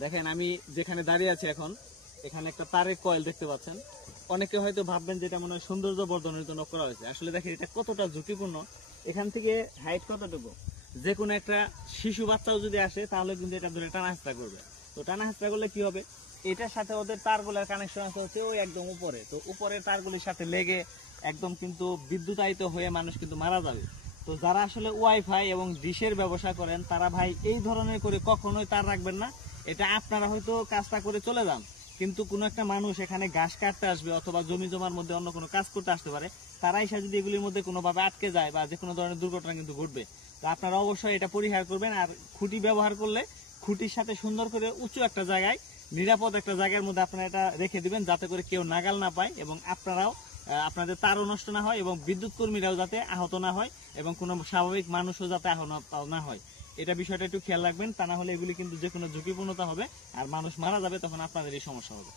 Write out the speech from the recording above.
দেখেন আমি যেখানে দাঁড়িয়ে আছি এখন, এখানে একটা তারের কয়েল দেখতে পাচ্ছেন। অনেকে হয়তো ভাববেন যে এটা মনে হয় সৌন্দর্য বর্ধনের জন্য করা হয়েছে। আসলে দেখেন এটা কতটা ঝুঁকিপূর্ণ। এখান থেকে হাইট কতটুকু, যে কোনো একটা শিশু বাচ্চাও যদি আসে তাহলে কিন্তু এটা ধরে টানা হেঁচড়া করবে। তো টানা হেঁচড়া করলে কি হবে, এটার সাথে ওদের তারগুলোর কানেকশন আছে হচ্ছে ওই একদম উপরে। তো উপরের তারগুলির সাথে লেগে একদম কিন্তু বিদ্যুতায়িত হয়ে মানুষ কিন্তু মারা যাবে। তো যারা আসলে ওয়াইফাই এবং ডিশের ব্যবসা করেন তারা ভাই এই ধরনের করে কখনোই তার রাখবেন না। এটা আপনারা হয়তো কাজটা করে চলে যান, কিন্তু কোনো একটা মানুষ এখানে ঘাস কাটতে আসবে অথবা জমি জমার মধ্যে অন্য কোনো কাজ করতে আসতে পারে, তারা এসে যদি এগুলির মধ্যে কোনোভাবে আটকে যায় বা যে কোনো ধরনের দুর্ঘটনা কিন্তু ঘটবে। তো আপনারা অবশ্যই এটা পরিহার করবেন। আর খুঁটি ব্যবহার করলে খুঁটির সাথে সুন্দর করে উঁচু একটা জায়গায়, নিরাপদ একটা জায়গার মধ্যে আপনারা এটা রেখে দিবেন, যাতে করে কেউ নাগাল না পায় এবং আপনারাও আপনাদের তারও নষ্ট না হয় এবং বিদ্যুৎ কর্মীরাও যাতে আহত না হয় এবং কোনো স্বাভাবিক মানুষও যাতে আহত না হয়। এটা বিষয়টা একটু খেয়াল রাখবেন, তা না হলে এগুলি কিন্তু যে কোনো ঝুঁকিপূর্ণতা হবে আর মানুষ মারা যাবে, তখন আপনাদের এই সমস্যা হবে।